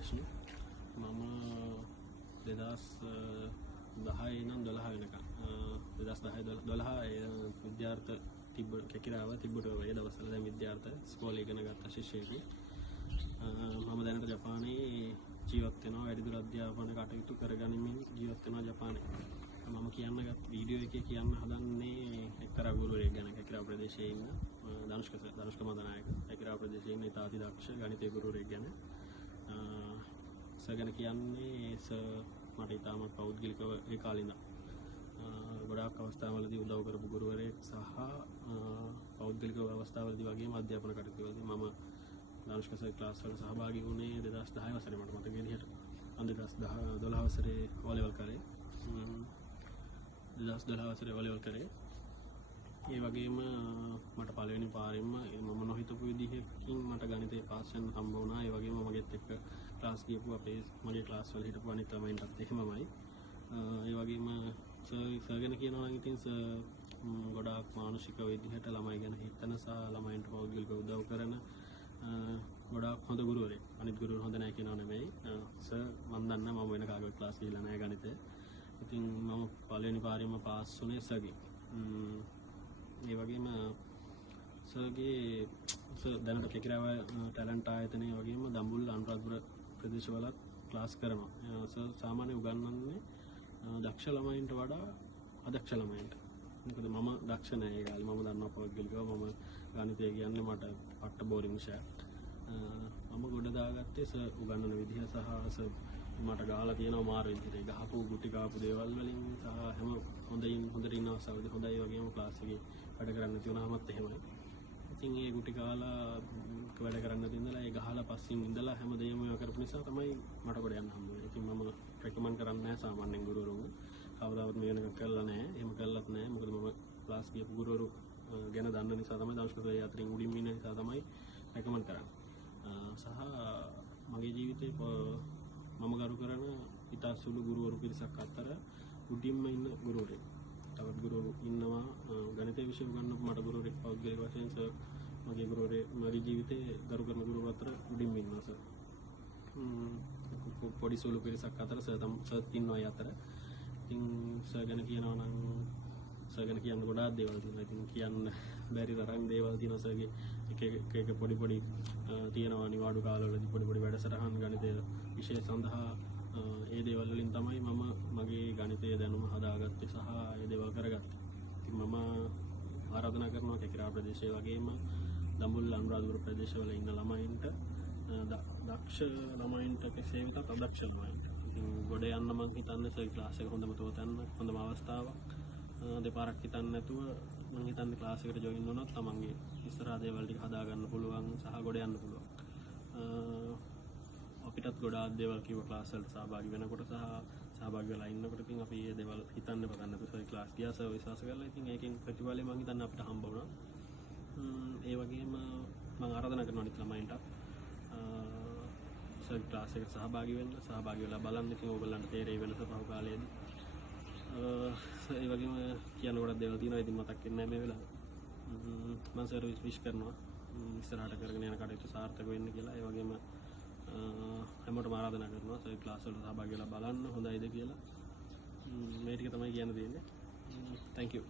රමේෂ් මම 2010 ඉඳන් 12 වෙනකම් 2010 12 විද්‍යාර්ථ තිබ්බ කැකිරාව තිබ්බට ඒ දවස්වල දැන් විද්‍යාර්ථ ඉස්කෝලේ ඉගෙන ගත්ත ශිෂ්‍යයෙකි. මම දැනට ජපානයේ ජීවත් වෙනවා. වැඩිදුර අධ්‍යාපන කටයුතු කරගනිමින් ජීවත් වෙනවා ජපානයේ. මම කියන්නගත් වීඩියෝ එකේ කියන්න හදන්නේ එක්තරා ගුරුවරයෙක් ගැන. කැකිරාව ප්‍රදේශයේ ඉන්න ධනුෂ්ක මදනායක කැකිරාව ප්‍රදේශයේ ඉන්න ඉතාමත් දක්ෂ ගණිතය ගුරුවරයෙක් ගැන. සර් ගැන කියන්නේ මට ඉතාමත් පෞද්ගලිකව ඒ කාලේ ඉඳන් ගොඩාක් අවස්ථාවලදී උදව් කරපු ගුරුවරයෙක් සහ පෞද්ගලික අවස්ථාවලදී වගේම අධ්‍යාපන කටයුතුවලදී මම ධනුෂ්ක සර් ක්ලාස් වල සහභාගී වුණේ 2010 වසරේ. මට මතක විදිහට මම 2012 වසරේ O-level කරේ. 2012 වසරේ O-level කරේ. ඒ වගේම මට පළවෙනි පාරෙන්ම මම නොහිතපු විදිහකින් මට ගණිතේ පාස් වෙන්න හම්බ වුණා. ඒ වගේම මගෙත් එක්ක ක්ලාස් ගියපු මගේ ක්ලාස් වල හිටපු අනිත් ළමයින්ටත් එහෙමමයි. ඒ වගේම සර් ගැන කියනවා නම් ඉතින් සර් ගොඩාක් මානසික විදිහට ළමයි ගැන හිතන සහ ළමයින්ට පෞද්ගලිකව උදව් කරන ගොඩාක් හොඳ ගුරුවරයෙක්. අනිත් ගුරුවරු හොඳ නැහැ කියනවා නෙමෙයි. සර් මම දන්නා මම වෙන කාගවත් ක්ලාස් ගිහලා නැහැ ගණිතේ. ඉතින් මම පළවෙනි පාරෙම පාස් වුණේ සර්ගෙන්. ඒ වගේම සර්ගේ දැනට කැකිරාව ටැලන්ට් ආයතනයේ වගේම දඹුල්ල අනුරාධපුර ප්‍රදේශවලත් ක්ලාස් කරනවා. සර් සාමාන්‍ය උගන්වන්නේ දක්ෂ ළමයින්ට වඩා අදක්ෂ ළමයින්ට. මොකද මම දක්ෂ නැහැ ඒ කාලේ. මම දන්නවා පෞද්ගලිකව මම ගණිතය කියන්නේ මට පට්ට බෝරින් විෂයක්. මම ගොඩ දාගත්තේ සර් උගන්වන විදිහ සහ සර් මට ගහලා තියෙනවා මාර විදිහට. ගහපු ගුටි කාපු දේවල් වලින් සහ හැම හොඳට ඉන්න අවස්ථාවලදී හොඳයි වගේම ක්ලාස් එකේ වැඩ කරන්න තියුණාමත් එහෙමයි. ඉතින් ඒ ගුටි කාලා වැඩ කරන්න තියනදලා ඒ ගහලා පස්සෙන් ඉඳලා හැමදේම ඒවා කරපු නිසා තමයි මට කොට යන්න හම්බුනේ. ඉතින් මම රෙකමන්ඩ් කරන්නේ නැහැ සාමාන්‍යයෙන් ගුරුවරුන්. කවදාවත් මේ වෙනකම් කරලා නැහැ. එහෙම කළත් නැහැ. මොකද මම ක්ලාස් ගියපු ගුරුවරු ගැන දන්න නිසා තමයි ධනුෂ්ක සර් අතරින් උඩින් ඉන්න නිසා තමයි රෙකමන්ඩ් කරන්නේ. සහ මගේ ජීවිතේ මම ගරු කරන ඉතා සුළු ගුරුවරු පිරිසක් අතර උඩින්ම ඉන්න ගුරුවරයෙක්. තවත් ගුරුවරු ඉන්නවා ගණිතය විෂය උගන්වපු මට ගුරුවරයෙක් පෞද්ගලික වශයෙන් සර් මගේ ගුරුවරයෙක් මගේ ජීවිතේ ගරු කරන ගුරුවරු අතර උඩින්ම ඉන්නවා සර්. පොඩි සුළු පිරිසක් අතර සර් ඉන්නවා ඒ අතර. ඉතින් සර් ගැන කියනවා නම් සර් ගැන කියන්න ගොඩාක් දේවල් තියෙනවා. ඉතින් කියන්න බැරි තරම් දේවල් තියෙනවා සර්ගේ. එක පොඩි තියෙනවා නිවාඩු කාලවලදී පොඩි වැඩසටහන් ගණිතය විෂය සඳහා ඒ දේවල් වලින් තමයි මම මගේ ගණිතයේ දැනුම හදාගත්තේ සහ ඒ දේවල් කරගත්තේ. ඉතින් මම ආරාධනා කරනවා කැකිරාව ප්‍රදේශයේ වගේම දඹුල්ල අනුරාධපුර ප්‍රදේශවල ඉන්න ළමයින්ට දක්ෂ ළමයින්ට කෙසේ වෙතත් අදක්ෂ ළමයින්ට ඉතින් ගොඩ යන්න මම හිතන්නේ සර් ක්ලාස් එක හොඳම තෝතන්න හොඳම අවස්ථාවක්. දෙපාරක් හිතන්නේ නැතුව මම හිතන්නේ ක්ලාස් එකට ජොයින් වුණොත් තමන්ගේ ඉස්සරහා දේවල් ටික හදා ගන්න පුළුවන් සහ ගොඩ යන්න පුළුවන්. අපිටත් ගොඩාක් දේවල් කිව්ව ක්ලාස් වලට සහභාගී වෙනකොට සහ සහභාගී වෙලා ඉන්නකොට ඉතින් අපි මේ දේවල් හිතන්න පටන් ගත්තා. සර් ක්ලාස් ගියා සර් විශ්වාස කරලා ඉතින් ඒකෙන් ප්‍රතිඵලෙ මම හිතන්නේ අපිට හම්බ වුණා. ඒ වගේම මම ආරාධනා කරනවා අනිත් ළමයින්ට සර් ක්ලාස් එකට සහභාගී වෙලා බලන්න. ඉතින් ඕගොල්ලන්ට තේරෙයි වෙනස පහු කාලයේදී. ඒ වගේම කියන්න ගොඩක් දේවල් තියෙනවා. ඉතින් මතක් වෙන්නේ නැහැ මේ වෙලාවේ. මම සර් විශ් කරනවා ඉස්සරහට කරගෙන යන කටයුතු සාර්ථක වෙන්න කියලා. ඒ වගේම හැමෝටම ආරාධනා කරනවා සර් ක්ලාස් වලට සහභාගී වෙලා බලන්න හොඳයිද කියලා. මේ ටික තමයි කියන්න තියෙන්නේ. Thank you.